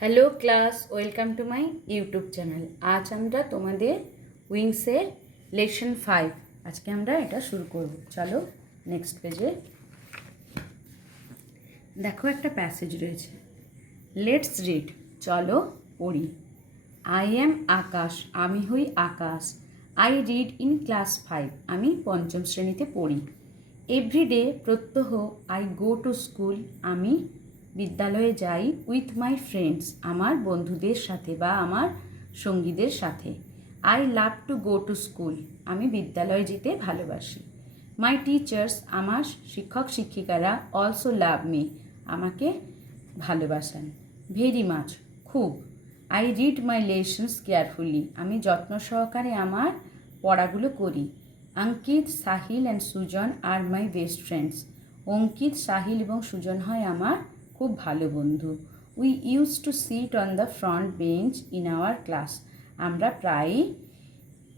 Hello class, welcome to my YouTube channel. আজ আমরা তোমাদের উইংসের লেসন 5 আজকে আমরা এটা শুরু করব। চলো নেক্সট পেজে দেখো, একটা প্যাসেজ রয়েছে। লেটস রিড, চলো পড়ি। আই অ্যাম আকাশ, আমি হই আকাশ। আই রিড ইন ক্লাস 5, আমি পঞ্চম শ্রেণীতে পড়ি। এভরিডে, প্রত্যহ, আই গো টু স্কুল, আমি বিদ্যালয়ে যাই। উইথ মাই ফ্রেন্ডস, আমার বন্ধুদের সাথে বা আমার সঙ্গীদের সাথে। I love to go to school, আমি বিদ্যালয়ে যেতে ভালোবাসি। মাই টিচার্স, আমার শিক্ষক শিক্ষিকারা, অলসো লাভ মি, আমাকে ভালোবাসেন। ভেরি মাচ, খুব। I read my lessons carefully, আমি যত্ন সহকারে আমার পড়াগুলো করি। অঙ্কিত, সাহিল অ্যান্ড সুজন আর my best friends, Ankit, Sahil এবং সুজন হয় আমার খুব ভালো বন্ধু। We use to sit on the front bench in our class, আমরা প্রায়ই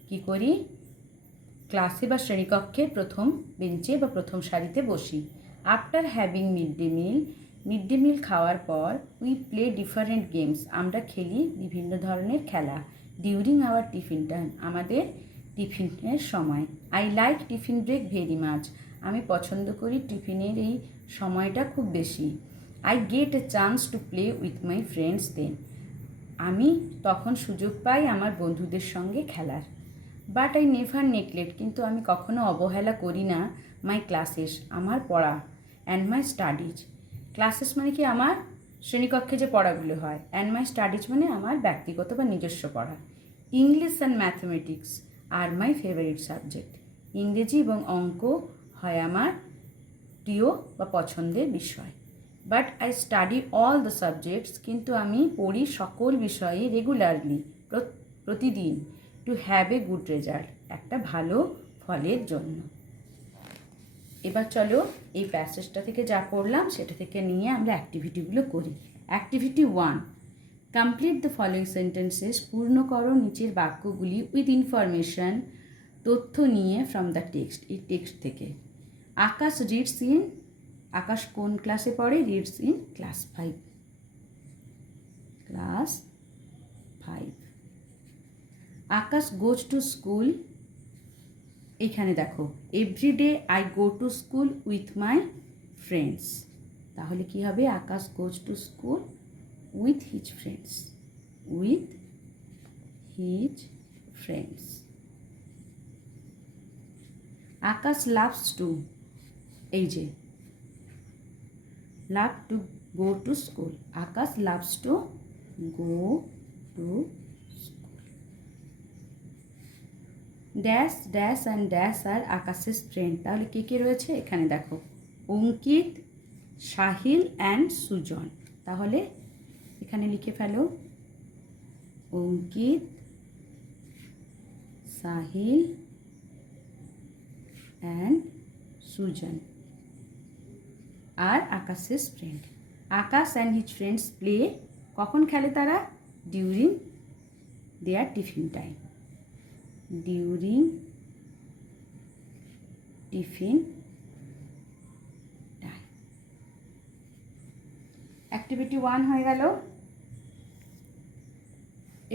কী করি, ক্লাসে বা শ্রেণীকক্ষের প্রথম বেঞ্চে বা প্রথম সারিতে বসি। আফটার হ্যাভিং মিড ডে মিল খাওয়ার পর উই প্লে ডিফারেন্ট গেমস, আমরা খেলি বিভিন্ন ধরনের খেলা। ডিউরিং আওয়ার টিফিন টাইম, আমাদের টিফিনের সময়। I like tiffin break very much, আমি পছন্দ করি টিফিনের এই সময়টা খুব বেশি। I get a chance to play with my friends then, আমি তখন সুযোগ পাই আমার বন্ধুদের সঙ্গে খেলার। বাট আই নেভার নেগলেক্ট, কিন্তু আমি কখনো অবহেলা করি না মাই ক্লাসেস, আমার পড়া। অ্যান্ড মাই স্টাডিজ, ক্লাসেস মানে কি আমার শ্রেণীকক্ষে যে পড়াগুলো হয়। অ্যান্ড মাই স্টাডিজ মানে আমার ব্যক্তিগত বা নিজস্ব পড়া। ইংলিশ অ্যান্ড ম্যাথমেটিক্স আর মাই ফেভারিট সাবজেক্ট, ইংরেজি এবং অঙ্ক হয় আমার প্রিয় বা পছন্দের বিষয়। But I study all the subjects, কিন্তু আমি পড়ি সকল বিষয়ে রেগুলারলি, প্রতিদিন। To have a good result, একটা ভালো ফলের জন্য। এবার চলো এই প্যাসেজটা থেকে যা পড়লাম সেটা থেকে নিয়ে আমরা অ্যাক্টিভিটিগুলো করি। Activity 1, complete the following sentences, পূর্ণ করো নিচের বাক্যগুলি উইথ ইনফরমেশন, তথ্য নিয়ে, ফ্রম দ্য টেক্সট, এই টেক্সট থেকে। আকাশ রিডস ইন, আকাশ কোন ক্লাসে পড়ে? Reads in class 5, class 5। Akash goes to school, এইখানে দেখো, everyday I go to school with my friends, তাহলে কি হবে? Akash goes to school with his friends, with his friends. Akash loves to, এই যে love to go to school, Akash loves to go to school. Dash dash and dash আর আকাশের friend, তাহলে কে কে রয়েছে এখানে দেখো, অঙ্কিত, সাহিল অ্যান্ড সুজন। তাহলে এখানে লিখে ফেলো, অঙ্কিত, সাহিল অ্যান্ড সুজন আর আকাশের friend. Akash and his friends play, কখন খেলে তারা? ডিউরিং দেয়ার tiffin time, during tiffin time. Activity 1 হয়ে গেল।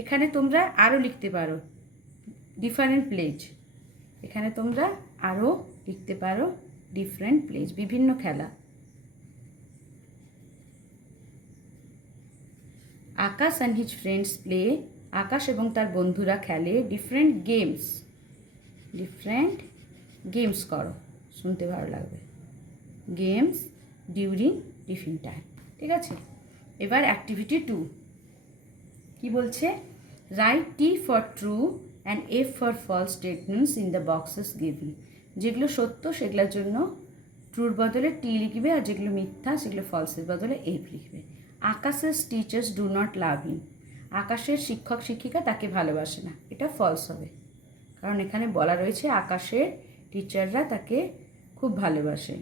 এখানে তোমরা আরও লিখতে পারো ডিফারেন্ট প্লেজ, এখানে তোমরা আরও লিখতে পারো ডিফারেন্ট প্লেজ, বিভিন্ন খেলা। আকাশ অ্যান্ড হিজ ফ্রেন্ডস প্লে, আকাশ এবং তার বন্ধুরা খেলে। ডিফারেন্ট গেমস, ডিফারেন্ট গেমস করো, শুনতে ভালো লাগবে। গেমস ডিউরিং টিফিন টাইম, ঠিক আছে। এবার অ্যাক্টিভিটি 2 কি বলছে? Write T for true and F for false statements in the boxes given, যেগুলো সত্য সেগুলোর জন্য ট্রুর বদলে টি লিখবে, আর যেগুলো মিথ্যা সেগুলো ফলসের বদলে এফ লিখবে। আকাশের টিচার্স ডু নট লাভ হিম, আকাশের শিক্ষক শিক্ষিকা তাকে ভালোবাসে না, এটা ফলস হবে, কারণ এখানে বলা রয়েছে আকাশের টিচাররা তাকে খুব ভালোবাসে।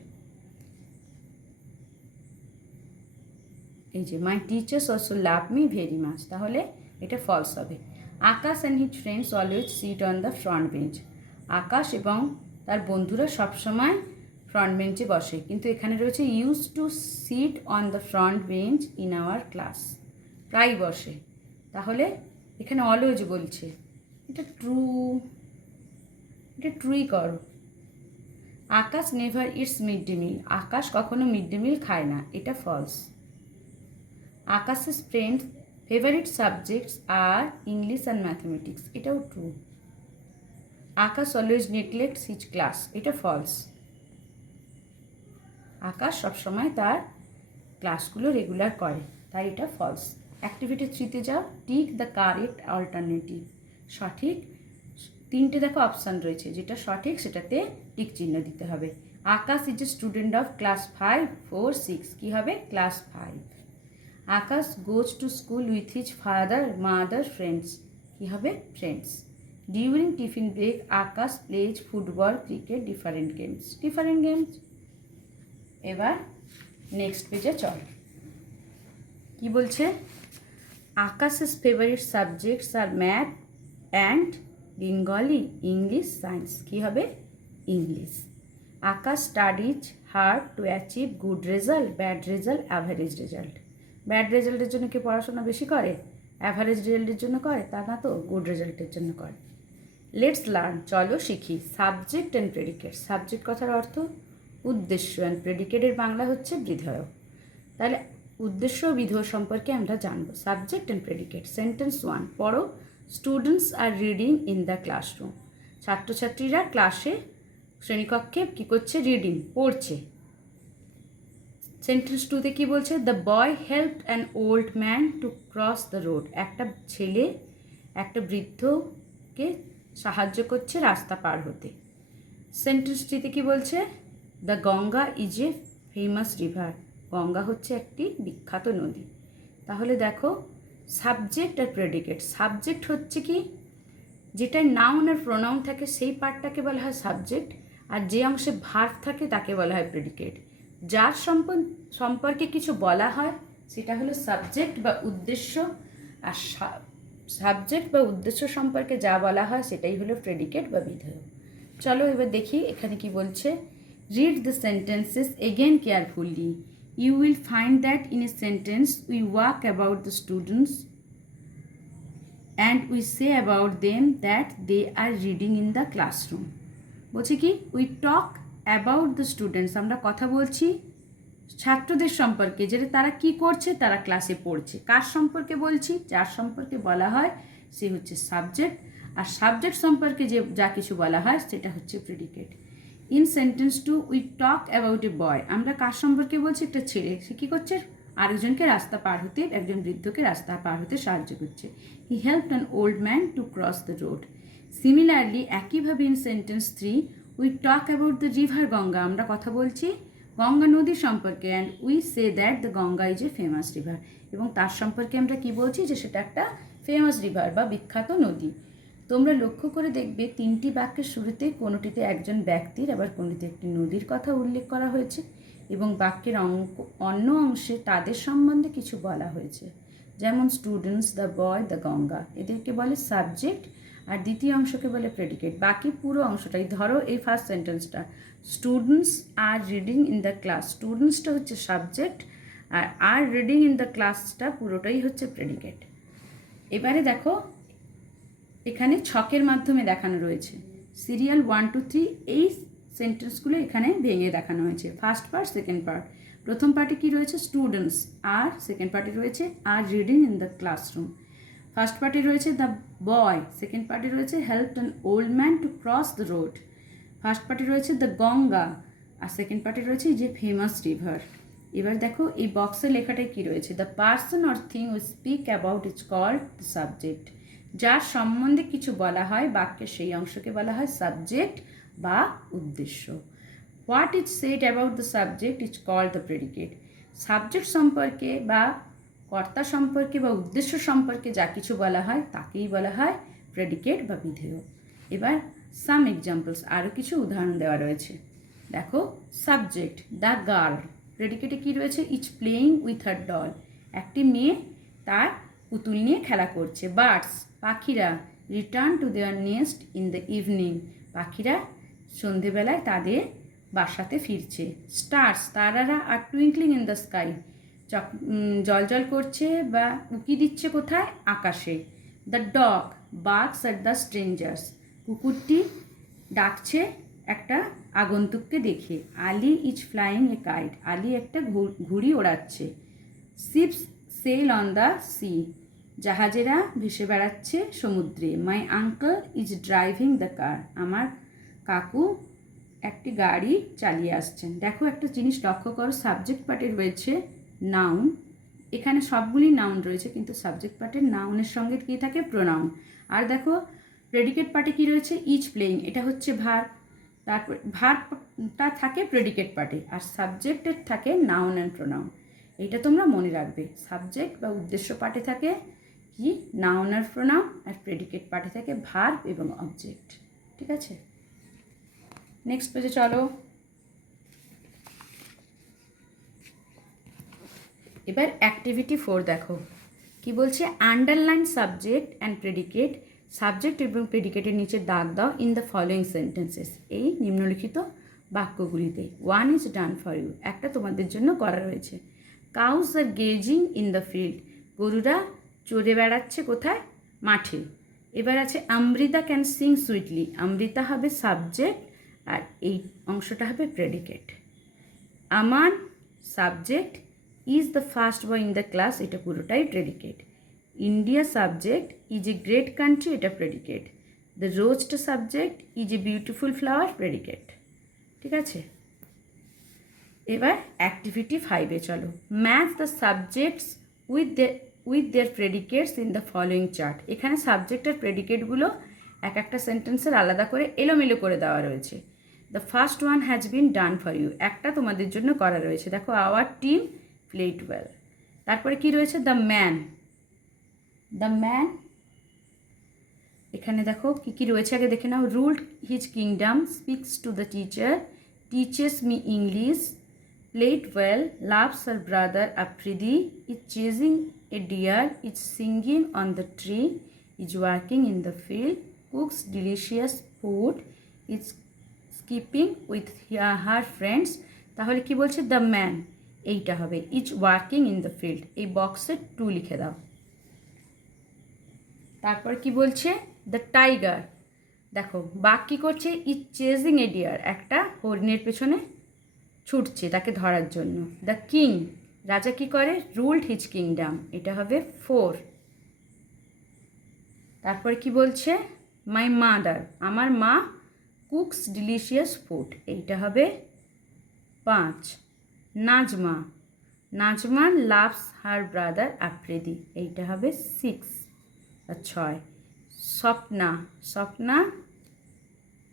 এই যে my teachers also love me very much, তাহলে এটা ফলস হবে। Akash and his friends always sit on the front bench, Akash এবং তার বন্ধুরা সবসময় ফ্রন্ট বেঞ্চে বসে, কিন্তু এখানে রয়েছে use to sit on the front bench in our class, প্রায় বসে, তাহলে এখানে অলওয়েজ বলছে, এটা ট্রু, এটা ট্রুই করো। Akash never eats mid day meal, Akash কখনো মিড ডে মিল খায় না, এটা ফলস। আকাশের friends favourite subjects are English and mathematics, এটাও true. Akash always neglects his class, এটা ফলস। আকাশ সবসময় তার ক্লাসগুলো রেগুলার করে, তাই এটা ফলস। অ্যাক্টিভিটি 3-তে যাও, টিক দ্য কারেক্ট অল্টারনেটিভ। সঠিক 3টে দেখো অপশান রয়েছে, যেটা সঠিক সেটাতে টিক চিহ্ন দিতে হবে। Akash is a student of class 5, 4, 6, কী হবে? Class 5। Akash goes to school with his father, mother, friends, কী হবে? Friends. During tiffin break Akash plays football, cricket, different games. এবার নেক্সট পেজে চল, কি বলছে? আকাশের favourite subjects are math and Bengali, English, science, কী হবে? English. Akash studies hard to achieve good result, bad result, average result. Bad রেজাল্টের জন্য কি পড়াশোনা বেশি করে? অ্যাভারেজ রেজাল্টের জন্য করে? তা না তো, গুড রেজাল্টের জন্য করে। লেটস লার্ন, চলো শিখি। সাবজেক্ট অ্যান্ড প্রেডিকেট, সাবজেক্ট কথার অর্থ উদ্দেশ্য, অ্যান্ড প্রেডিকেটের বাংলা হচ্ছে বিধেয়। তাহলে উদ্দেশ্য ও বিধেয় সম্পর্কে আমরা জানবো। Subject and predicate. সেন্টেন্স 1 পড়ো। Students are reading in the classroom, ছাত্রছাত্রীরা ক্লাসে শ্রেণীকক্ষে কী করছে? রিডিং, পড়ছে। সেন্টেন্স 2তে কী বলছে? The boy helped an old man to cross the road, একটা ছেলে একটা বৃদ্ধকে সাহায্য করছে রাস্তা পার হতে। সেন্টেন্স 3তে কী বলছে? The Ganga is a famous river, Ganga হচ্ছে একটি বিখ্যাত নদী। তাহলে দেখো, সাবজেক্ট আর প্রেডিকেট। সাবজেক্ট হচ্ছে কি, যেটায় নাউন আর প্রোনাউন থাকে সেই পার্টটাকে বলা হয় সাবজেক্ট, আর যে অংশে ভার্ব থাকে তাকে বলা হয় প্রেডিকেট। যার সম্পর্কে কিছু বলা হয় সেটা হলো সাবজেক্ট বা উদ্দেশ্য, আর সাবজেক্ট বা উদ্দেশ্য সম্পর্কে যা বলা হয় সেটাই হলো প্রেডিকেট বা বিধেয়। চলো এবার দেখি এখানে কি বলছে। Read the sentences again carefully. You will find that in a sentence we talk about the students and we say about them that they are reading in the classroom. বলছি কি, we talk about the students, আমরা কথা বলছি ছাত্রদের সম্পর্কে, যেটা তারা কি করছে, তারা ক্লাসে পড়ছে। কার সম্পর্কে বলছি? যার সম্পর্কে বলা হয় সে হচ্ছে সাবজেক্ট, আর সাবজেক্ট সম্পর্কে যে যা কিছু বলা হয় সেটা হচ্ছে predicate. In sentence 2 we talk about a boy, আমরা কার সম্পর্কে বলছি? একটা ছেলে, সে কী করছে? আরেকজনকে রাস্তা পার হতে, একজন বৃদ্ধকে রাস্তা পার হতে সাহায্য করছে। He helped an old man to cross the road. Similarly একইভাবে in sentence 3 we talk about the river Ganga, আমরা কথা বলছি গঙ্গা নদী সম্পর্কে, and we say that the Ganga is a famous river, এবং তার সম্পর্কে আমরা কি বলছি? যে সেটা একটা ফেমাস রিভার বা বিখ্যাত নদী। তোমরা লক্ষ্য করে দেখবে 3টি বাক্যের শুরুতে কোনোটিতে একজন ব্যক্তির আবার কোনোটিতে একটি নদীর কথা উল্লেখ করা হয়েছে, এবং বাক্যের অন্য অংশে তাদের সম্বন্ধে কিছু বলা হয়েছে, যেমন students, the boy, the Ganga, এদেরকে বলে সাবজেক্ট, আর দ্বিতীয় অংশকে বলে প্রেডিকেট। বাকি পুরো অংশটাই, ধরো এই ফার্স্ট সেন্টেন্সটা, students are reading in the class, স্টুডেন্টসটা হচ্ছে subject, are reading in the ক্লাসটা পুরোটাই হচ্ছে প্রেডিকেট। এবারে দেখো এখানে ছকের মাধ্যমে দেখানো রয়েছে সিরিয়াল 1 2 3, এই সেন্টেন্সগুলো এখানে ভেঙে দেখানো হয়েছে। First part, second part. প্রথম পার্টে কি রয়েছে? স্টুডেন্টস, আর সেকেন্ড পার্টে রয়েছে are reading in the classroom. First পার্টে রয়েছে দ্য বয়, সেকেন্ড পার্টে রয়েছে helped an old man to cross the road. First পার্টে রয়েছে দ্য গঙ্গা, আর সেকেন্ড পার্টে রয়েছে যে ফেমাস রিভার। এবার দেখো এই বক্সের লেখাটায় কি রয়েছে? The person or thing we speak about is called the subject, যার সম্বন্ধে কিছু বলা হয় বাক্যের সেই অংশকে বলা হয় সাবজেক্ট বা উদ্দেশ্য। What is said about the subject is called the predicate, subject সম্পর্কে বা কর্তা সম্পর্কে বা উদ্দেশ্য সম্পর্কে যা কিছু বলা হয় তাকেই বলা হয় প্রেডিকেট বা বিধেয়। এবার সাম এক্সাম্পলস, আরও কিছু উদাহরণ দেওয়া রয়েছে। দেখো, সাবজেক্ট দ্য গার্ল, প্রেডিকেটে কী রয়েছে? Is playing with her doll, একটি মেয়ে তার পুতুল নিয়ে খেলা করছে। বার্ডস, পাখিরা, return to their nest in the evening, পাখিরা সন্ধেবেলায় তাদের বাসাতে ফিরছে। স্টার্স, তারারা, are twinkling in the sky, জল জল করছে বা উকি দিচ্ছে কোথায়? আকাশে। The dog barks at the strangers, কুকুরটি ডাকছে একটা আগন্তুককে দেখে। Ali is flying a kite, Ali একটা ঘুড়ি ওড়াচ্ছে। Ships sail on the sea, জাহাজেরা ভেসে বেড়াচ্ছে সমুদ্রে। My uncle is driving the car, আমার কাকু একটি গাড়ি চালিয়ে আসছেন। দেখো একটা জিনিস লক্ষ্য করো, সাবজেক্ট পার্টে রয়েছে নাউন, এখানে সবগুলি নাউন রয়েছে, কিন্তু সাবজেক্ট পার্টের নাউনের সঙ্গে কী থাকে? প্রোনাউন। আর দেখো প্রেডিকেট পার্টে কী রয়েছে? ইজ প্লেইং, এটা হচ্ছে ভার্ব। তারপর ভার্বটা থাকে প্রেডিকেট পার্টে, আর সাবজেক্টের থাকে নাউন অ্যান্ড প্রোনাউন। এটা তোমরা মনে রাখবে, সাবজেক্ট বা উদ্দেশ্য পার্টে থাকে কি? নাউন আর প্রোনাউন, আর প্রেডিকেট পার্টে থাকে ভার্ব এবং অবজেক্ট। ঠিক আছে, নেক্সট পেজে চলো। এবার অ্যাক্টিভিটি 4 দেখো কি বলছে? Underline subject and predicate, subject এবং প্রেডিকেটের নিচে দাগ দাও ইন দ্য ফলোয়িং সেন্টেন্সেস, এই নিম্নলিখিত বাক্যগুলিতে। 1 ইজ ডান ফর ইউ, একটা তোমাদের জন্য করা রয়েছে। Cows are grazing in the field, গরুরা চড়ে বেড়াচ্ছে কোথায়? মাঠে। এবার আছে Amrita can sing sweetly, Amrita হবে সাবজেক্ট আর এই অংশটা হবে predicate. Aman subject, is the first boy in the class, এটা পুরোটাই predicate. India subject, is a great country, এটা প্রেডিকেট। দ্য রোজটা subject, is a beautiful flower, predicate. ঠিক আছে, এবার অ্যাক্টিভিটি 5-এ চলো। Match the subjects with their predicates in the following chart, এখানে সাবজেক্ট আর প্রেডিকেটগুলো এক একটা সেন্টেন্সের আলাদা করে এলোমেলো করে দেওয়া রয়েছে। The first one has been done for you, একটা তোমাদের জন্য করা রয়েছে। দেখো আওয়ার টিম প্লেড ওয়েল। তারপরে কি রয়েছে? দ্য ম্যান, দ্য ম্যান, এখানে দেখো কি কি রয়েছে আগে দেখে নাও। Ruled his kingdom, speaks to the teacher, teaches me English, played well, loves her brother Afridi, is chasing a deer, is singing on the tree, is working in the field, cooks delicious food, is skipping with her friends. তাহলে কি বলছে? The man, এইটা হবে is working in the field, এই বক্সে 2 লিখে দাও। তারপর কি বলছে? দ্য টাইগার, দেখো বাঘ কী করছে? ইজ চেজিং এ ডিয়ার, একটা হরিণের পেছনে ছুটছে তাকে ধরার জন্য। দ্য কিং, রাজা কি করে? রুলড হিজ কিংডম, এটা হবে 4। তারপর কি বলছে? মাই মাদার, আমার মা, কুকস ডিলিশিয়াস ফুড, এইটা হবে 5। Najma, Najma loves her brother Afridi, এইটা হবে 6 আর 6। স্বপ্না, স্বপ্না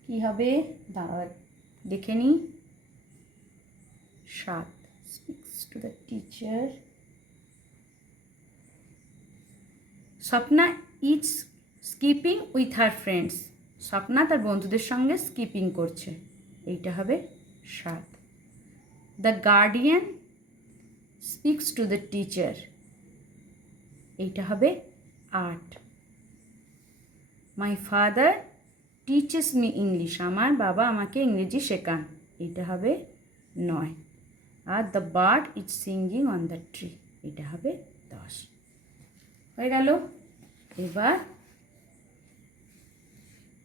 কি হবে? দাঁড়া দেখে নিই। 7, speaks to the teacher. Swapna is skipping with her friends, Swapna তার বন্ধুদের সঙ্গে স্কিপিং করছে, এইটা হবে 7। The guardian speaks to the teacher, এইটা হবে 8। My father teaches me English, আমার বাবা আমাকে ইংরেজি শেখান, এইটা হবে 9। Are the bird is singing on the tree, এটা হবে 10। হয়ে গেল। এবার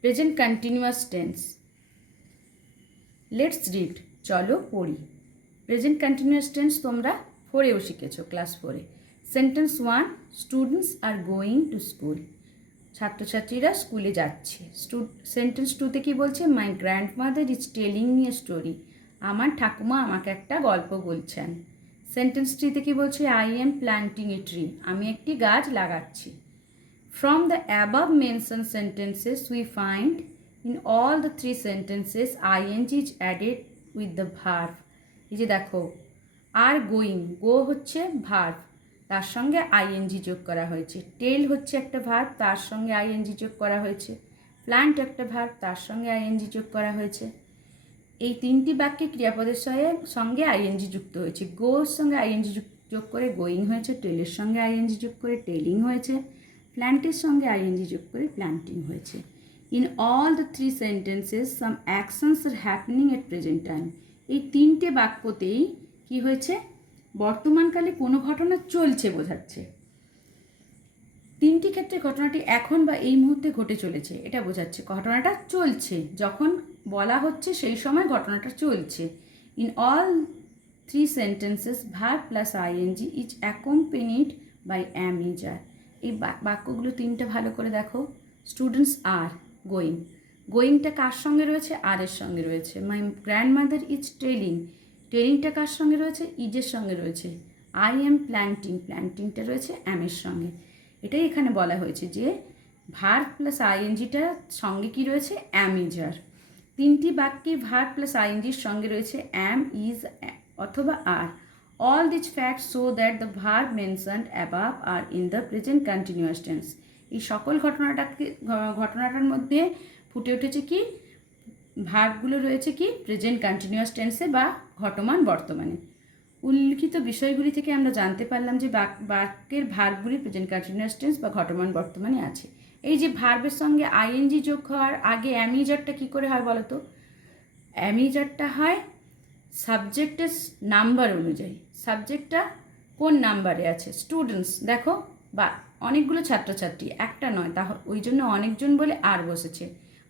present continuous tense, let's read, চলো পড়ি। প্রেজেন্ট কন্টিনিউয়াস টেন্স তোমরা 4-এও শিখেছো, ক্লাস 4-এ। Sentence 1, students are going to school, ছাত্রছাত্রীরা স্কুলে যাচ্ছে। সেন্টেন্স 2-তে কী বলছে? My grandmother is telling me a story, আমার ঠাকুমা আমাকে একটা গল্প বলছেন। সেন্টেন্স 3-তে কী বলছে? I am planting a tree, আমি একটি গাছ লাগাচ্ছি। From the above mention sentences we find in all the 3 sentences ING is added with the verb. এই যে দেখো, আর গোয়িং, গো হচ্ছে ভার্ভ, তার সঙ্গে আইএনজি যোগ করা হয়েছে। টেল হচ্ছে একটা ভার্ব, তার সঙ্গে আইএনজি যোগ করা হয়েছে। প্ল্যান্ট একটা ভার্ব, তার সঙ্গে আইএনজি যোগ করা হয়েছে। এই 3টি বাক্যে ক্রিয়াপদের সঙ্গে আইএনজি যুক্ত হয়েছে। গোর সঙ্গে আইএনজি যোগ করে গোয়িং হয়েছে, টেলের সঙ্গে আইএনজি যোগ করে টেলিং হয়েছে, প্ল্যান্টের সঙ্গে আইএনজি যোগ করে প্ল্যান্টিং হয়েছে। In all the 3 sentences some actions R happening at present time, এই 3টে বাক্যতেই কী হয়েছে? বর্তমানকালে কোনো ঘটনা চলছে বোঝাচ্ছে। তিনটি ক্ষেত্রে ঘটনাটি এখন বা এই মুহূর্তে ঘটে চলেছে, এটা বোঝাচ্ছে ঘটনাটা চলছে, যখন বলা হচ্ছে সেই সময় ঘটনাটা চলছে। In all three sentences verb plus ING is accompanied by am is are. এই বাক্যগুলো তিনটা ভালো করে দেখো। স্টুডেন্টস আর গোয়িং, গোয়িংটা কার সঙ্গে রয়েছে? আর এর সঙ্গে রয়েছে। মাই গ্র্যান্ডমাদার ইজ টেলিং, টেলিংটা কার সঙ্গে রয়েছে? ইজের সঙ্গে রয়েছে। আই এম প্ল্যান্টিং, প্ল্যান্টিংটা রয়েছে অ্যামের সঙ্গে। এটাই এখানে বলা হয়েছে যে ভার্ব প্লাস আইএনজিটার সঙ্গে কি রয়েছে? অ্যাম ইজ আর। তিনটি বাক্যে ভার্ব প্লাস আইএনজির সঙ্গে রয়েছে অ্যাম ইজ অথবা are. All this facts show that the verb mentioned above are in the present continuous tense. এই সকল ঘটনাটার মধ্যে ফুটে উঠেছে কি? ভার্বগুলো রয়েছে কি? প্রেজেন্ট কন্টিনিউয়াস টেন্সে বা ঘটমান বর্তমানে। উল্লিখিত বিষয়গুলি থেকে আমরা জানতে পারলাম যে বাক্যের ভার্বগুলি প্রেজেন্ট কন্টিনিউয়াস টেন্স বা ঘটমান বর্তমানে আছে। এই যে ভার্বের সঙ্গে আইএনজি যোগ হওয়ার আগে অ্যামিজারটা কী করে হয় বলো তো? অ্যামিজারটা হয় সাবজেক্টের নাম্বার অনুযায়ী। সাবজেক্টটা কোন নাম্বারে আছে? স্টুডেন্টস দেখো, বা অনেকগুলো ছাত্রছাত্রী, একটা নয়, ওই জন্য অনেকজন বলে আর বসেছে।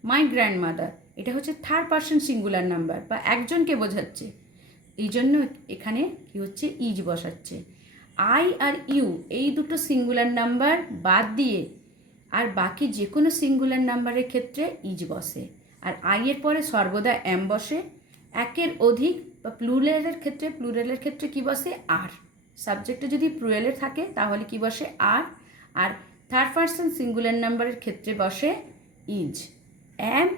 মাই গ্র্যান্ডমাদার, এটা হচ্ছে থার্ড পারসন সিঙ্গুলার নাম্বার বা একজনকে বোঝাচ্ছে, এই জন্য এখানে কি হচ্ছে? ইজ বসাচ্ছে। আই আর ইউ এই দুটো সিঙ্গুলার নাম্বার বাদ দিয়ে আর বাকি যে কোনো সিঙ্গুলার নাম্বারের ক্ষেত্রে ইজ বসে। আর আই এর পরে সর্বদা এম বসে। একের অধিক বা প্লুরালের ক্ষেত্রে কি বসে? আর। সাবজেক্টে যদি প্লুরালের থাকে তাহলে কি বসে? আর। আর থার্ড পারসন সিঙ্গুলার নাম্বারের ক্ষেত্রে বসে ইজ। এম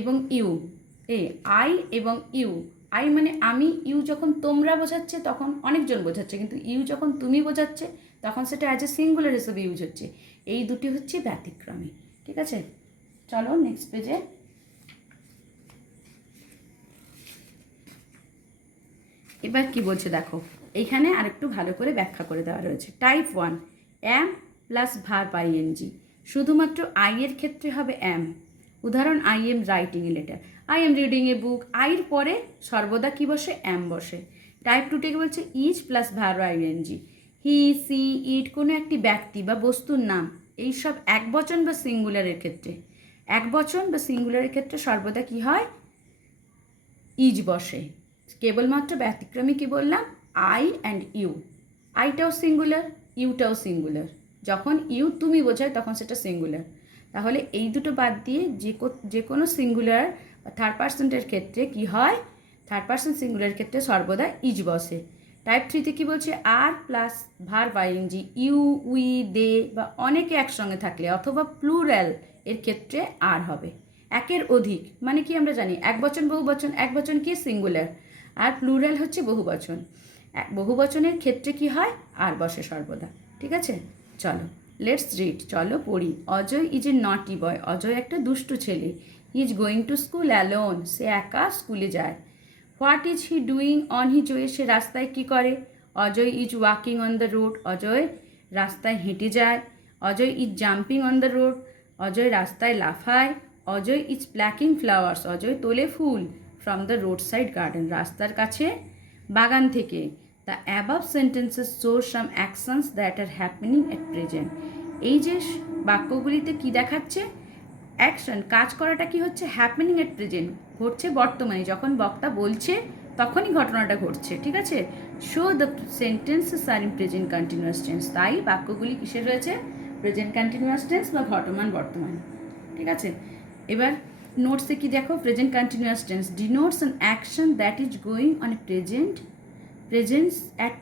এবং ইউ, আই এবং ইউ, আই মানে আমি, ইউ যখন তোমরা বোঝাচ্ছে তখন অনেকজন বোঝাচ্ছে, কিন্তু ইউ যখন তুমি বোঝাচ্ছে তখন সেটা অ্যাজ এ সিঙ্গুলার হিসেবে ইউজ হচ্ছে। এই দুটি হচ্ছে ব্যতিক্রমী। ঠিক আছে, চলো নেক্সট পেজে। এবার কি বলছে দেখো, এইখানে আরেকটু ভালো করে ব্যাখ্যা করে দেওয়া রয়েছে। Type 1 am plus verb ING, শুধুমাত্র আই এর ক্ষেত্রে হবে অ্যাম। উদাহরণ, I am writing a letter, I am reading a book, আইয়ের পরে সর্বদা কি বসে? অ্যাম বসে। টাইপ 2 থেকে বলছে is plus verb ING, he she it কোনো একটি ব্যক্তি বা বস্তুর নাম, এইসব এক বচন বা সিঙ্গুলারের ক্ষেত্রে, এক বচন বা সিঙ্গুলারের ক্ষেত্রে সর্বদা কি হয়? ইজ বসে। কেবলমাত্র ব্যতিক্রমী কি বললাম? আই অ্যান্ড ইউ, আইটাও সিঙ্গুলার, ইউটাও সিঙ্গুলার। যখন ইউ তুমি বোঝায় তখন সেটা সিঙ্গুলার। তাহলে এই দুটো বাদ দিয়ে যে কোনো সিঙ্গুলার বা থার্ড পার্সনের ক্ষেত্রে কি হয়? থার্ড পার্সন সিঙ্গুলার ক্ষেত্রে সর্বদা ইজ বসে। টাইপ 3তে কী বলছে? Are plus verb ING, you we they বা অনেকে একসঙ্গে থাকলে অথবা প্লুরাল এর ক্ষেত্রে আর হবে। একের অধিক মানে কি আমরা জানি? এক বচন বহু বচন, এক বচন কি? সিঙ্গুলার, আর প্লুরাল হচ্ছে বহু বচন। বহু বচনের ক্ষেত্রে কি হয়? আর বসে সর্বদা। ঠিক আছে, চলো লেটস রিড, চলো পড়ি। অজয় ইজ এ নটি বয়, অজয় একটা দুষ্টু ছেলে। He is going to school alone, সে একা স্কুলে যায়। What is he doing on his way, সে রাস্তায় কী করে? Ajay is walking on the road, Ajay রাস্তায় হেঁটে যায়। Ajay is jumping on the road, Ajay রাস্তায় লাফায়। Ajay is plucking flowers, Ajay তোলে ফুল। From the road side garden, রাস্তার কাছে বাগান থেকে। The above sentences show some actions that are happening at present, এই যে বাক্যগুলিতে কি দেখাচ্ছে? অ্যাকশন, কাজ করাটা কি হচ্ছে? হ্যাপেনিং এট প্রেজেন্ট, ঘটছে বর্তমানে, যখন বক্তা বলছে তখনই ঘটনাটা ঘটছে। ঠিক আছে, show the sentences are in present continuous tense, তাই বাক্যগুলি কিসে রয়েছে? প্রেজেন্ট কন্টিনিউয়াস টেন্স বা ঘটমান বর্তমানে। ঠিক আছে, এবার নোটসে কি দেখো? Present continuous tense denotes an action that is going on a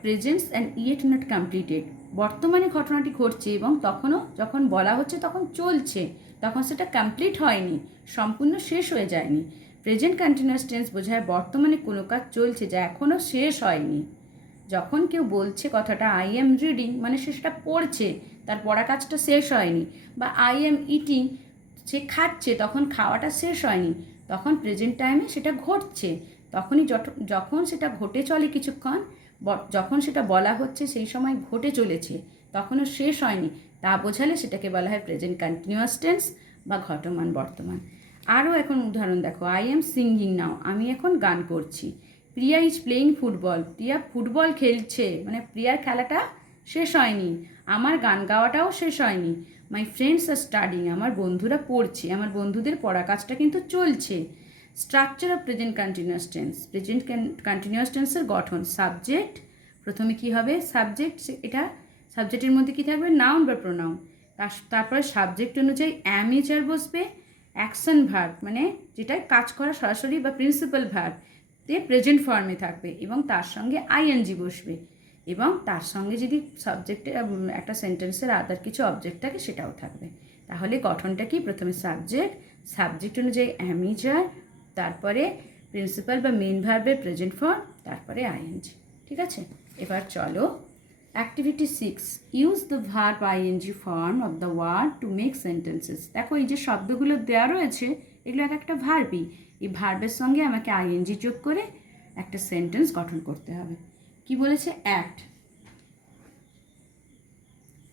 presence and yet not completed, বর্তমানে ঘটনাটি ঘটছে এবং তখনও যখন বলা হচ্ছে তখন চলছে, তখন সেটা কমপ্লিট হয়নি, সম্পূর্ণ শেষ হয়ে যায়নি। প্রেজেন্ট কন্টিনিউয়াস টেন্স বোঝায় বর্তমানে কোনো কাজ চলছে যা এখনও শেষ হয়নি। যখন কেউ বলছে কথাটা আই এম রিডিং, মানে সে সেটা পড়ছে, তার পড়া কাজটা শেষ হয়নি। বা আই এম ইটিং, সে খাচ্ছে, তখন খাওয়াটা শেষ হয়নি, তখন প্রেজেন্ট টাইমে সেটা ঘটছে। তখনই যখন সেটা ঘটে চলে কিছুক্ষণ, যখন সেটা বলা হচ্ছে সেই সময় ঘটে চলেছে, তখনও শেষ হয়নি, তা বোঝালে সেটাকে বলা হয় প্রেজেন্ট কন্টিনিউয়াস টেন্স বা ঘটমান বর্তমান। আরও এখন উদাহরণ দেখো। আই এম সিঙ্গিং নাও, আমি এখন গান করছি। Priya is playing football, Priya football খেলছে, মানে প্রিয়ার খেলাটা শেষ হয়নি, আমার গান গাওয়াটাও শেষ হয়নি। মাই ফ্রেন্ডস আর স্টাডিং, আমার বন্ধুরা পড়ছে, আমার বন্ধুদের পড়া কাজটা কিন্তু চলছে। Structure of present continuous tense, present continuous টেন্সের গঠন। সাবজেক্ট প্রথমে কি হবে, সাবজেক্ট, এটা সাবজেক্টের মধ্যে কী থাকবে, নাউন বা প্রোনাউন। তারপরে সাবজেক্ট অনুযায়ী অ্যামেচার বসবে, অ্যাকশন ভার্ব মানে যেটা কাজ করা সরাসরি বা প্রিন্সিপাল ভার্ব তে প্রেজেন্ট ফর্মে থাকবে, এবং তার সঙ্গে আইএনজি বসবে, এবং তার সঙ্গে যদি সাবজেক্টে একটা সেন্টেন্সের আদার কিছু অবজেক্ট থাকে সেটাও থাকবে। তাহলে গঠনটা কি, প্রথমে সাবজেক্ট অনুযায়ী অ্যামেচার, তারপরে প্রিন্সিপাল বা মেন ভার্বের প্রেজেন্ট ফর্ম, তারপরে আইএনজি। ঠিক আছে, এবার চলো activity 6, use the verb ING form of the word to make sentences. দেখো এই যে শব্দগুলো দেওয়া রয়েছে এগুলো এক একটা ভার্বই, এই ভার্বের সঙ্গে আমাকে আইএনজি যোগ করে একটা সেন্টেন্স গঠন করতে হবে। কি বলেছে, অ্যাক্ট,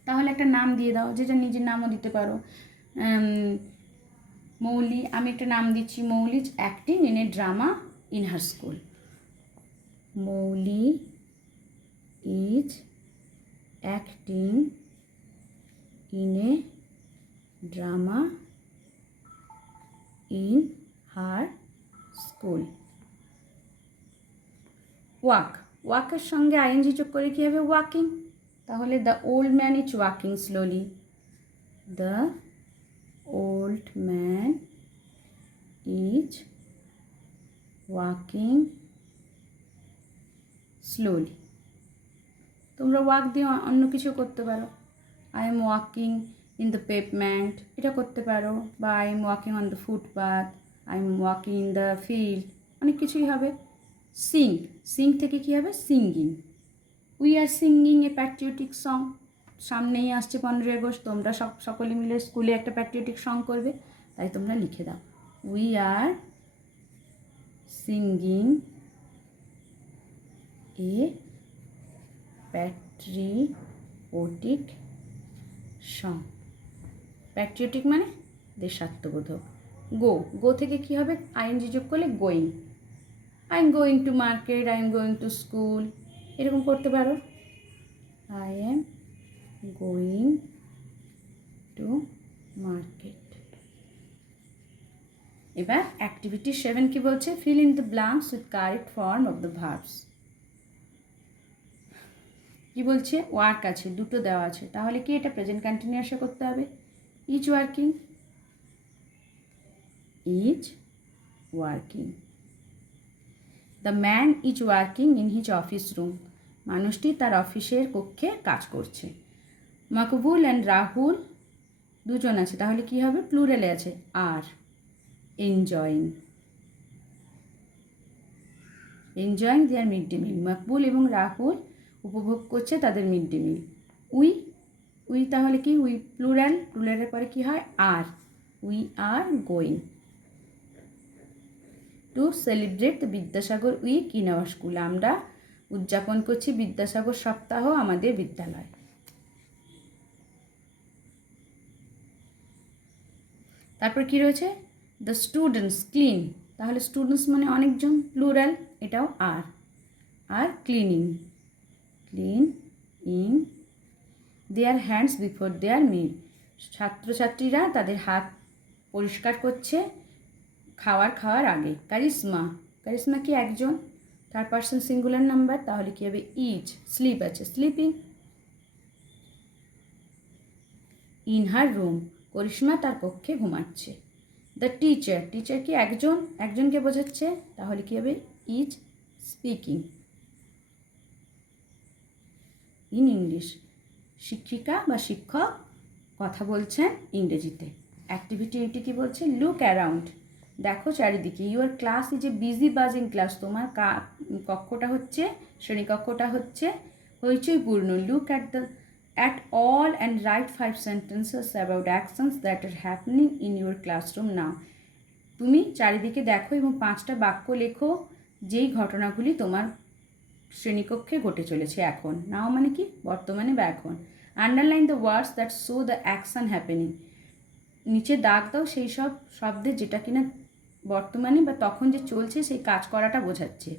তাহলে একটা নাম দিয়ে দাও, যেটা নিজের নামও দিতে পারো। মৌলি, আমি একটা নাম দিচ্ছি, Mouli is acting in a drama in her school. Mouli is acting in a drama in her school. ওয়াকের সঙ্গে আইএনজি যোগ করে কী হবে, ওয়াকিং। তাহলে the old man is walking slowly, the old man is walking slowly. তোমরা ওয়াক দিয়ে অন্য কিছু করতে পারো, I am walking in the pavement, এটা করতে পারো, বা I am walking on the footpath, I am walking in the field, অনেক কিছুই হবে। সিং থেকে কী হবে, singing, we are singing A patriotic song. সামনেই আসছে 15ই আগস্ট, তোমরা সকলে মিলে স্কুলে একটা প্যাট্রিয়টিক সং করবে, তাই তোমরা লিখে দাও, we are singing A patriotic song. Patriotic মানে দেশাত্মবোধক। গো থেকে কী হবে, আইএনজি যোগ করলে going, I am going to market, I am going to school, এরকম করতে পারো, I am going to market. এবার অ্যাক্টিভিটি 7 কি বলছে, fill in the blanks with correct form of the verbs. কি বলছে, ওয়ার্ক আছে, দুটো দেওয়া আছে, তাহলে কি এটা প্রেজেন্ট কন্টিনিউয়াসে করতে হবে। Is working, is working. The man is working in his office room, মানুষটি তার অফিসের কক্ষে কাজ করছে। মকবুল অ্যান্ড রাহুল দুজন আছে, তাহলে কি হবে, প্লুরালে আছে, are enjoying their mid day meal, Maqbool এবং রাহুল উপভোগ করছে তাদের মিড ডে মিল। উই তাহলে কি, উই প্লুরালের পরে কি হয়, আর, we are going to celebrate the Vidyasagar week in our school, আমরা উদযাপন করছি বিদ্যাসাগর সপ্তাহ আমাদের বিদ্যালয়। তারপর কি রয়েছে, দ্য স্টুডেন্টস ক্লিন, তাহলে স্টুডেন্টস মানে অনেকজন, প্লুরাল, এটাও are clean in their hands before their meal, ছাত্রছাত্রীরা তাদের হাত পরিষ্কার করছে খাওয়ার আগে। কারিশমা কি একজন, থার্ড পারসন সিঙ্গুলার নাম্বার, তাহলে কি হবে, ইজ, স্লিপ আছে, স্লিপিং। ইন হার রুম, করিশ্মা তার কক্ষে ঘুমাচ্ছে। দ্য টিচার কি একজনকে বোঝাচ্ছে, তাহলে কি হবে, ইজ স্পিকিং ইন ইংলিশ, শিক্ষিকা বা শিক্ষক কথা বলছেন ইংরেজিতে। অ্যাক্টিভিটি 8 কি বলছে, লুক অ্যারাউন্ড, দেখো চারিদিকে, your class is a busy buzzing class, তোমার কক্ষটা হচ্ছে, শ্রেণীকক্ষটা হচ্ছে হইচইপূর্ণ। Look at all and write 5 sentences about actions that are happening in your classroom now. তুমি চারিদিকে দেখো এবং 5টা বাক্য লেখো যেই ঘটনাগুলি তোমার শ্রেণীকক্ষে ঘটে চলেছে এখন। নাও মানে কি, বর্তমানে বা এখন। Underline the words that show the action happening, নিচে দাগ দাও সেই সব শব্দে যেটা কিনা বর্তমানে বা তখন যে চলছে সেই কাজ করাটা বোঝাচ্ছে।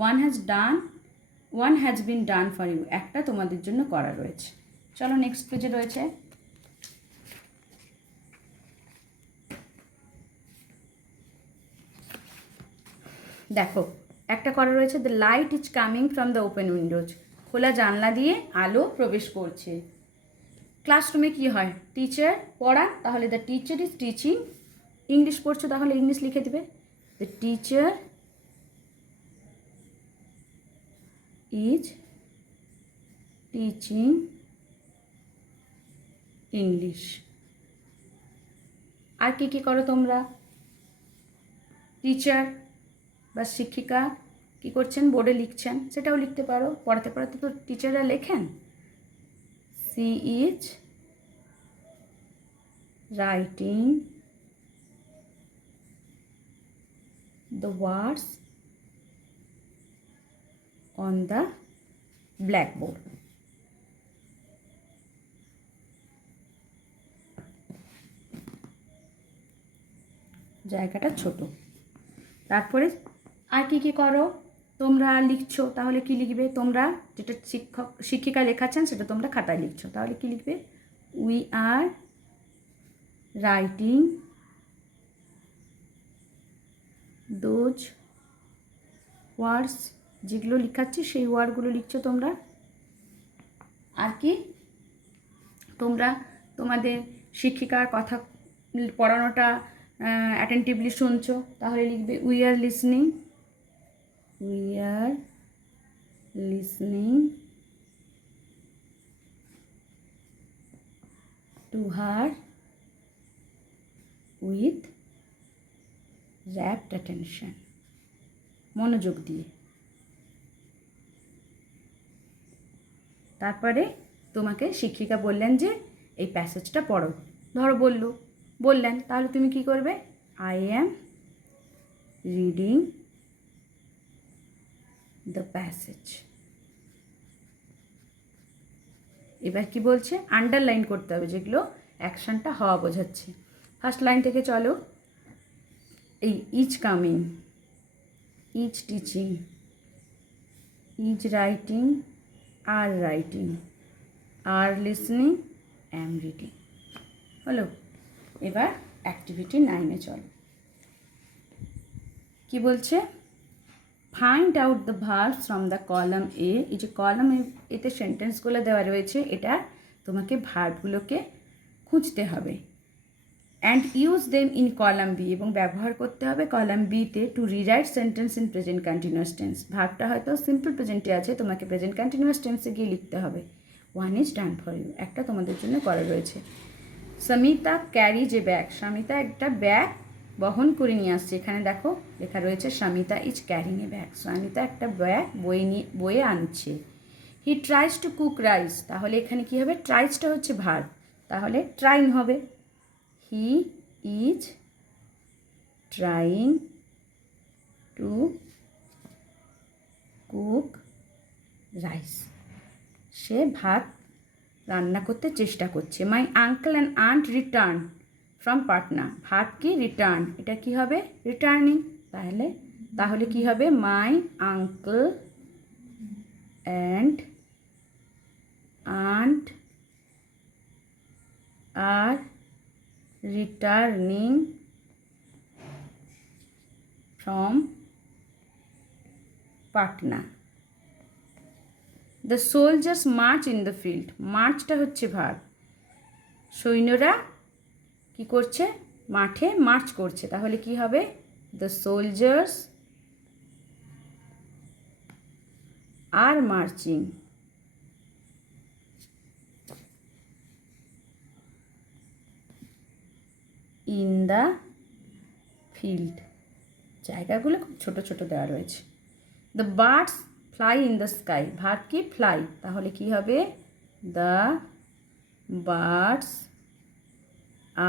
One has been done for you, একটা তোমাদের জন্য করা রয়েছে। চলো নেক্সট পেজে রয়েছে দেখো একটা করা রয়েছে, the light is coming from the open Windows, খোলা জানলা দিয়ে আলো প্রবেশ করছে। ক্লাসরুমে কি হয়, টিচার পড়ান, তাহলে the teacher is teaching. English পড়ছো তাহলে ইংলিশ লিখে দেবে, the teacher is teaching English. আর কি কি করো তোমরা, টিচার বা শিক্ষিকা কি করছেন, বোর্ডে লিখছেন, সেটাও লিখতে পারো, পড়াতে পড়াতে তো টিচাররা লেখেন। She is writing the words on the blackboard. জায়গাটা ছোট। তারপরে আর কি কি করো, তোমরা লিখছো তাহলে কি লিখবে, তোমরা যেটা শিক্ষিকা লেখাচ্ছেন সেটা তোমরা খাতায় লিখছো, তাহলে কি লিখবে, উই আর রাইটিং দোজ ওয়ার্ডস, যেগুলো লিখাচ্ছি সেই ওয়ার্ডগুলো লিখছো তোমরা। আর কি, তোমরা তোমাদের শিক্ষিকার কথা পড়ানোটা অ্যাটেন্টিভলি শুনছো, তাহলে লিখবে we are listening to her with rapt attention, মনোযোগ দিয়ে। তারপরে তোমাকে শিক্ষিকা বললেন যে এই প্যাসেজটা পড়ো, ধরো বললেন, তাহলে তুমি কি করবে, I am reading the passage. এবার কি বলছে, আন্ডারলাইন করতে হবে যেগুলো অ্যাকশনটা হওয়া বোঝাচ্ছে। ফার্স্ট লাইন থেকে চলো, এই is coming, is teaching, is writing, are writing, are listening, am reading. হলো, এবার অ্যাক্টিভিটি 9-এ চলো। কি বলছে, find out the verbs from the column A. এই যে কলাম এতে সেন্টেন্সগুলো দেওয়া রয়েছে, এটা তোমাকে ভার্বগুলোকে খুঁজতে হবে। And use them in column B, এবং ব্যবহার করতে হবে কলাম বিতে to rewrite sentence in present continuous tense. ভার্বটা হয়তো সিম্পল প্রেজেন্টে আছে, তোমাকে প্রেজেন্ট কন্টিনিউয়াস টেন্সে গিয়ে লিখতে হবে। One is done for you, একটা তোমাদের জন্য করা রয়েছে। সমিতা ক্যারি যে ব্যাগ, সমিতা একটা ব্যাগ বহন করে নিয়ে আসছে। এখানে দেখো লেখা রয়েছে Samita is carrying a bag, Samita একটা ব্যাগ বয়ে আনছে। হি ট্রাইজ টু কুক রাইস, তাহলে এখানে কি হবে, ট্রাইজটা হচ্ছে ভার্ব, তাহলে ট্রাইং হবে। He is trying to cook rice, সে ভাত রান্না করতে চেষ্টা করছে। My uncle and aunt return from Patna, ভাত কি রিটার্ন, এটা কি হবে, রিটার্নিং। তাহলে কি হবে, my uncle and aunt are returning from Patna. The soldiers march in the field, মার্চটা হচ্ছে ভার্ব, সৈন্যরা কি করছে, মাঠে মার্চ করছে, তাহলে কি হবে, the soldiers are marching in the field, জায়গাগুলো খুব ছোট ছোট দেওয়া রয়েছে। The birds fly in the sky, verb কি ফ্লাই, তাহলে কি হবে, the birds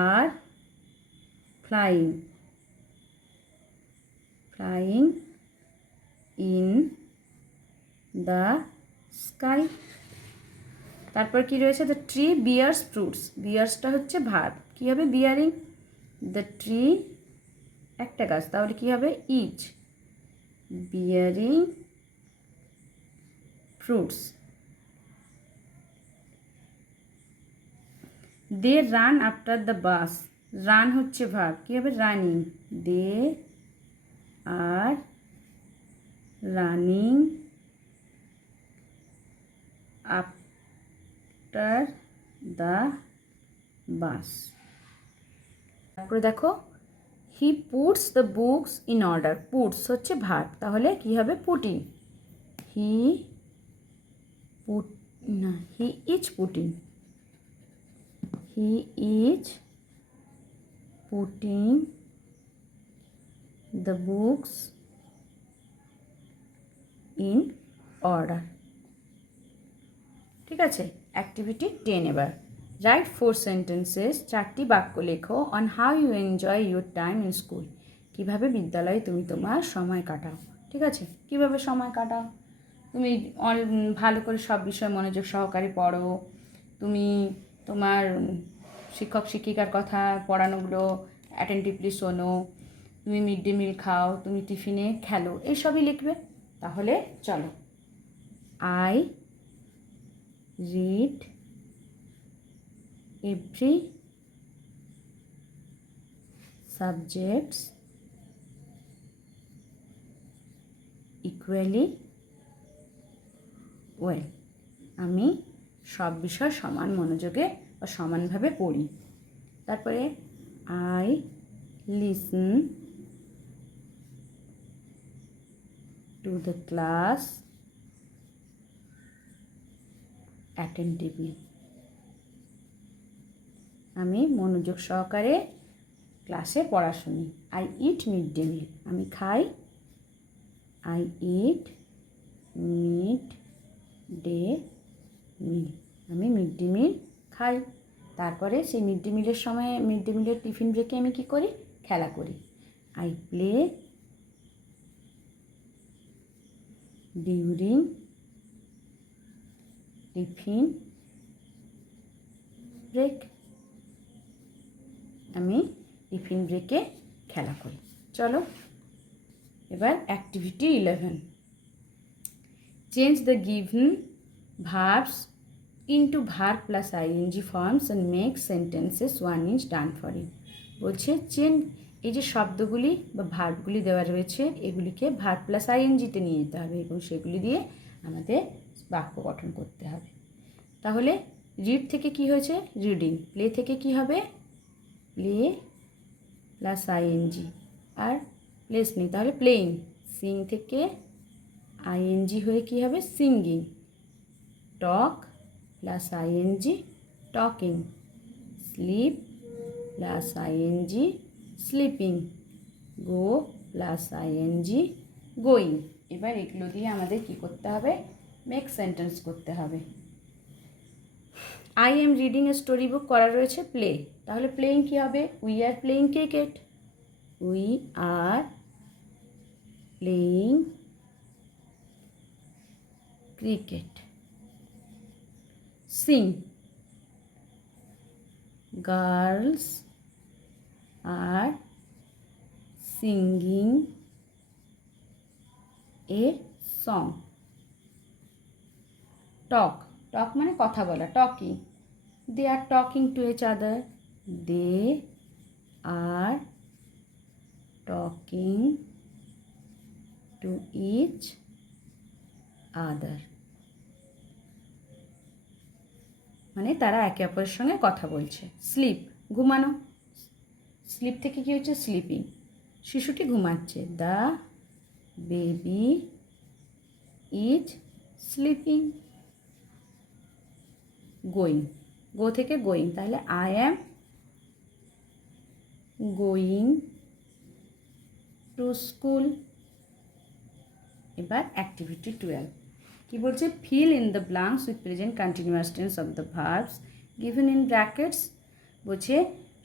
are flying in the sky. তারপর কি রয়েছে, দ্য ট্রি বিয়ার্স ফ্রুটস, বিয়ার্সটা হচ্ছে ভার্ব, কি হবে, বিয়ারিং। দ্য ট্রি একটা গাছ, তাহলে কি হবে, is bearing fruits. They run after the bus. Run হচ্ছে verb, কি হবে running. They are running after the bus. তারপরে দেখো he puts the books in order. Puts হচ্ছে ভার্ব, তাহলে কি হবে পুটিং। হি পুট না he is putting, he is putting the books in order. ঠিক আছে, অ্যাক্টিভিটি 10 এবার। রাইট 4 সেন্টেন্সেস, 4টি বাক্য লেখো on how you enjoy your time in school. কীভাবে বিদ্যালয়ে তুমি তোমার সময় কাটাও। ঠিক আছে, কীভাবে সময় কাটাও, তুমি ভালো করে সব বিষয় মনোযোগ সহকারে পড়ো, তুমি তোমার শিক্ষক শিক্ষিকার কথা পড়ানোগুলো অ্যাটেন্টিভলি শোনো, তুমি মিড ডে মিল খাও, তুমি টিফিনে খেলো, এইসবই লিখবে। তাহলে চলো, I read every subjects equally well. আমি সব বিষয় সমান মনোযোগে বা সমানভাবে পড়ি। তারপরে I listen to the class attentively. আমি মনোযোগ সহকারে ক্লাসে পড়া শুনি। I eat mid day meal, আমি খাই। I eat mid day meal, আমি মিড ডে মিল খাই। তারপরে সেই মিড ডে মিলের সময়, মিড ডে মিলের টিফিন ব্রেকে আমি কী করি, খেলা করি। I play during tiffin break, আমি টিফিন ব্রেকে খেলা করি। চলো এবার activity 11, change the given verbs into verb plus ING forms and make sentences 1 is done for you. বলছে এই যে শব্দগুলি বা ভার্বগুলি দেওয়া রয়েছে, এগুলিকে ভার্ব প্লাস আইএনজিতে নিয়ে যেতে হবে এবং সেগুলি দিয়ে আমাদের বাক্য গঠন করতে হবে। তাহলে রিড থেকে কি হয়েছে, রিডিং। প্লে থেকে কি হবে, প্লে প্লাস আইএনজি, আর প্লেস নেই, তাহলে প্লেইং। সিং থেকে আইএনজি হয়ে কি হবে, singing. Talk plus ING, talking. Sleep plus ING, sleeping. Go plus ING, going. এবার এগুলো দিয়ে আমাদের কি করতে হবে, মেক সেন্টেন্স করতে হবে। I am reading a story book করা রয়েছে প্লে, তাহলে প্লেইং কী হবে, we are playing cricket, we are playing cricket. Sing, girls are singing a song. Talk, talk মানে কথা বলা, talking. They are talking to each other, they are talking to each other, মানে তারা একে অপরের সঙ্গে কথা বলছে। স্লিপ, ঘুমানো। স্লিপ থেকে কী হচ্ছে, স্লিপিং, শিশুটি ঘুমাচ্ছে। The baby is sleeping. Going, go থেকে গোয়িং, তাহলে I am going to school. এবার অ্যাক্টিভিটি 12 কি বলছে, fill in the blanks with present continuous tense of the verbs given in brackets. বলছে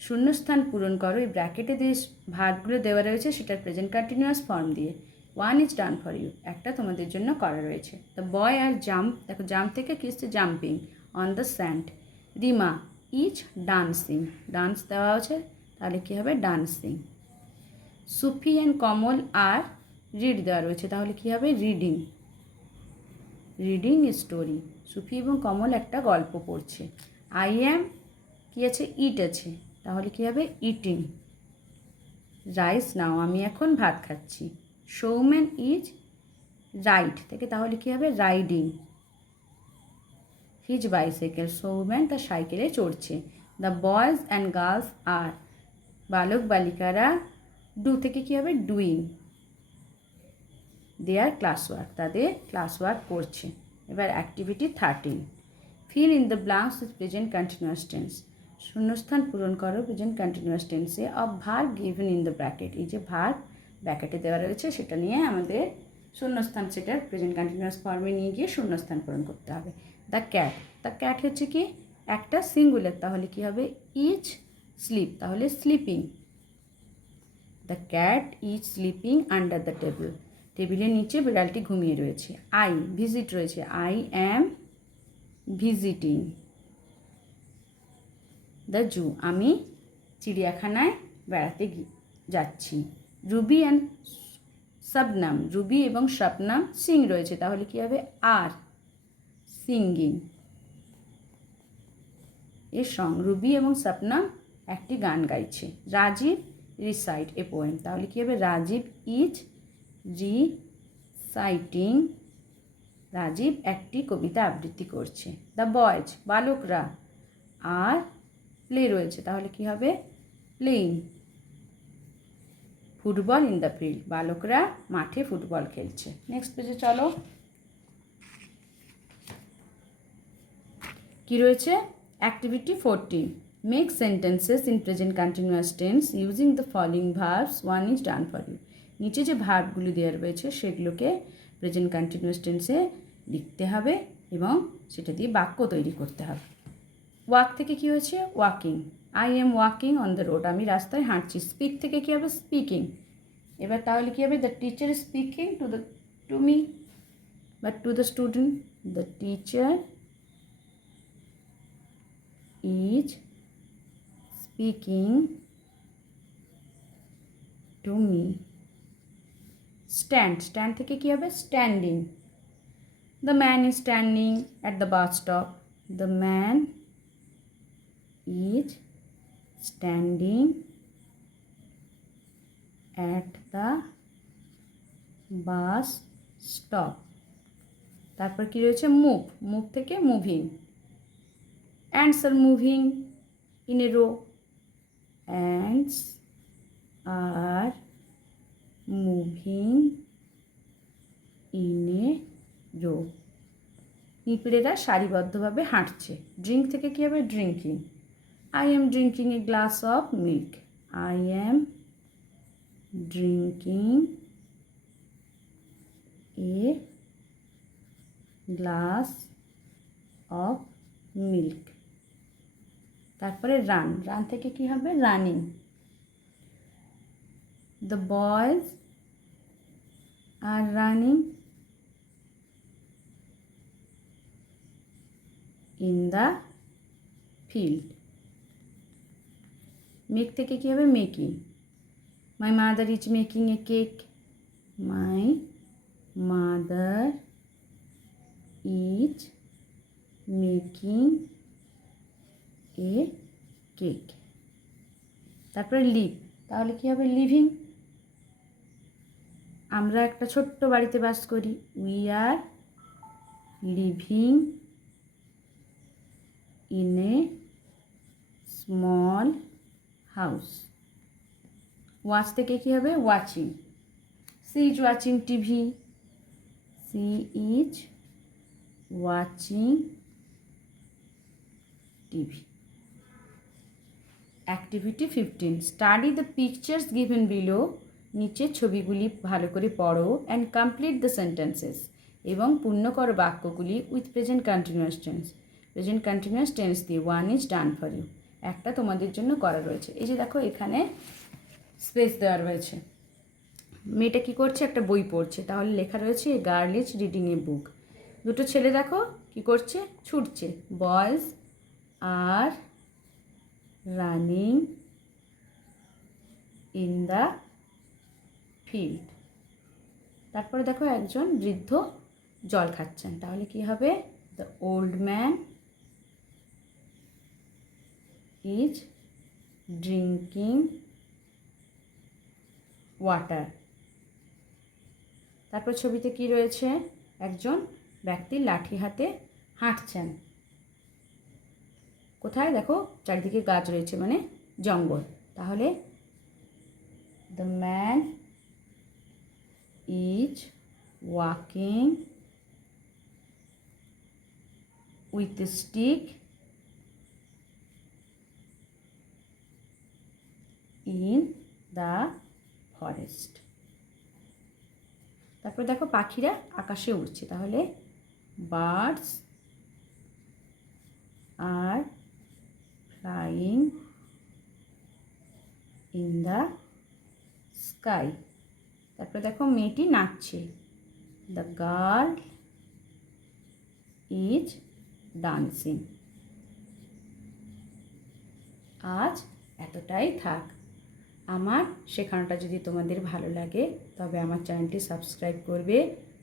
শূন্যস্থান পূরণ করো, এই ব্র্যাকেটে যে ভার্বগুলো দেওয়া রয়েছে সেটার প্রেজেন্ট কন্টিনিউয়াস ফর্ম দিয়ে। 1 ইজ ডান ফর ইউ, একটা তোমাদের জন্য করা রয়েছে। দ্য বয় আর জাম্প, দেখো জাম্প থেকে কি হচ্ছে, jumping on the sand. Rima is dancing, dance দেওয়া আছে, তাহলে কী হবে, dancing. Sufi and Kamal are read দেওয়া রয়েছে, তাহলে কী হবে, রিডিং। রিডিং স্টোরি, সুফি এবং কমল একটা গল্প পড়ছে। আই অ্যাম কী আছে, ইট আছে, তাহলে কী হবে ইটিং। রাইস নাও, আমি এখন ভাত খাচ্ছি। সৌম্যান ইজ রাইড থেকে তাহলে কী হবে রাইডিং হিজ বাইসাইকেল, সৌম্যান তার সাইকেলে চড়ছে। The boys and girls are, বালক বালিকারা ডু থেকে কী হবে ডুইং দেয়ার ক্লাস ওয়ার্ক, তাদের ক্লাস ওয়ার্ক করছে। এবার activity 13, fill in the blanks with present continuous tense, শূন্যস্থান পূরণ করো প্রেজেন্ট কন্টিনিউয়াস টেন্সে of verb given in the bracket, এই যে ভার্ব ব্র্যাকেটে দেওয়া রয়েছে সেটা নিয়ে আমাদের শূন্যস্থান সেটার প্রেজেন্ট কন্টিনিউয়াস ফর্মে নিয়ে গিয়ে শূন্যস্থান পূরণ করতে হবে। দ্য ক্যাট হচ্ছে কি একটা সিঙ্গুলার, তাহলে কি হবে ইজ স্লিপ, তাহলে sleeping. The cat is sleeping under the table, টেবিলের নিচে বিড়ালটি ঘুমিয়ে রয়েছে। আই ভিজিট রয়েছে, I am visiting the zoo, আমি চিড়িয়াখানায় বেড়াতে যাচ্ছি। রুবি অ্যান্ড শবনম, রুবি এবং শবনম সিং রয়েছে, তাহলে কী হবে আর সিঙ্গিং এর সং, রুবি এবং শবনম একটি গান গাইছে। রাজীব রিসাইট এ পোয়েম, তাহলে কী হবে রাজীব ইজ রিসাইটিং, রাজীব একটি কবিতা আবৃত্তি করছে। দ্য বয়েজ বালকরা আর প্লে রয়েছে, তাহলে কি হবে playing football in the field, বালকরা মাঠে ফুটবল খেলছে। নেক্সট পেজে চলো, কি রয়েছে activity 14, make sentences in present continuous tense using the following verbs, one is done for you, নিচে যে ভার্বগুলি দেওয়া রয়েছে সেগুলোকে প্রেজেন্ট কন্টিনিউয়াস টেন্সে লিখতে হবে এবং সেটা দিয়ে বাক্য তৈরি করতে হবে। ওয়াক থেকে কী হয়েছে walking, I am walking on the road, আমি রাস্তায় হাঁটছি। স্পিক থেকে কী হবে স্পিকিং, এবার তাহলে কী হবে the teacher speaking to me বা to the student, the teacher is speaking to me. Stand থেকে কী হবে standing, the man is standing at the bus stop, the man is standing at the bus stop। তারপর কি রয়েছে move থেকে moving, ants are moving in a row, ants are moving in a row, পিঁপড়েরা সারিবদ্ধভাবে হাঁটছে। Drink থেকে কী হবে drinking, I am drinking a glass of milk, I am drinking a glass of milk। তারপরে রান থেকে কি হবে running, the boys are running in the field। Make থেকে কী হবে making, my mother is making a cake, my mother is making a cake. তারপরে leave, তাহলে কী হবে লিভিং, আমরা একটা ছোট্ট বাড়িতে বাস করি, we are living in a small house. Watch থেকে কী হবে watching, she is watching TV, she is watching TV. Activity 15, study the pictures given below, নিচের ছবিগুলি ভালো করে পড়ো অ্যান্ড কমপ্লিট দ্য সেন্টেন্সেস, এবং পূর্ণ করো বাক্যগুলি with present continuous tense, present continuous tense দিয়ে। One is done for you, একটা তোমাদের জন্য করা রয়েছে। এই যে দেখো এখানে স্পেস দেওয়া রয়েছে, মেয়েটা কী করছে একটা বই পড়ছে, তাহলে লেখা রয়েছে a girl is reading a book. দুটো ছেলে দেখো কী করছে ছুটছে, boys are running in the field. তারপরে দেখো একজন বৃদ্ধ জল খাচ্ছেন, তাহলে কি হবে? The old man is drinking water. তারপর ছবিতে কি রয়েছে? একজন ব্যক্তি লাঠি হাতে হাঁটছেন। কোথায়? দেখো চারিদিকে গাছ রয়েছে, মানে জঙ্গল। তাহলে the man is walking with a stick in the forest. তারপর দেখো পাখিরা আকাশে উড়ছে, তাহলে birds are flying in the sky. তারপর দেখো মেয়েটি নাচছে, দ্য গার্ল ইজ ডান্সিং। আজ এতটাই থাক। আমার শেখানোটা যদি তোমাদের ভালো লাগে তবে আমার চ্যানেলটি সাবস্ক্রাইব করবে,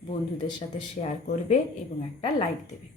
বন্ধুদের সাথে শেয়ার করবে এবং একটা লাইক দেবে।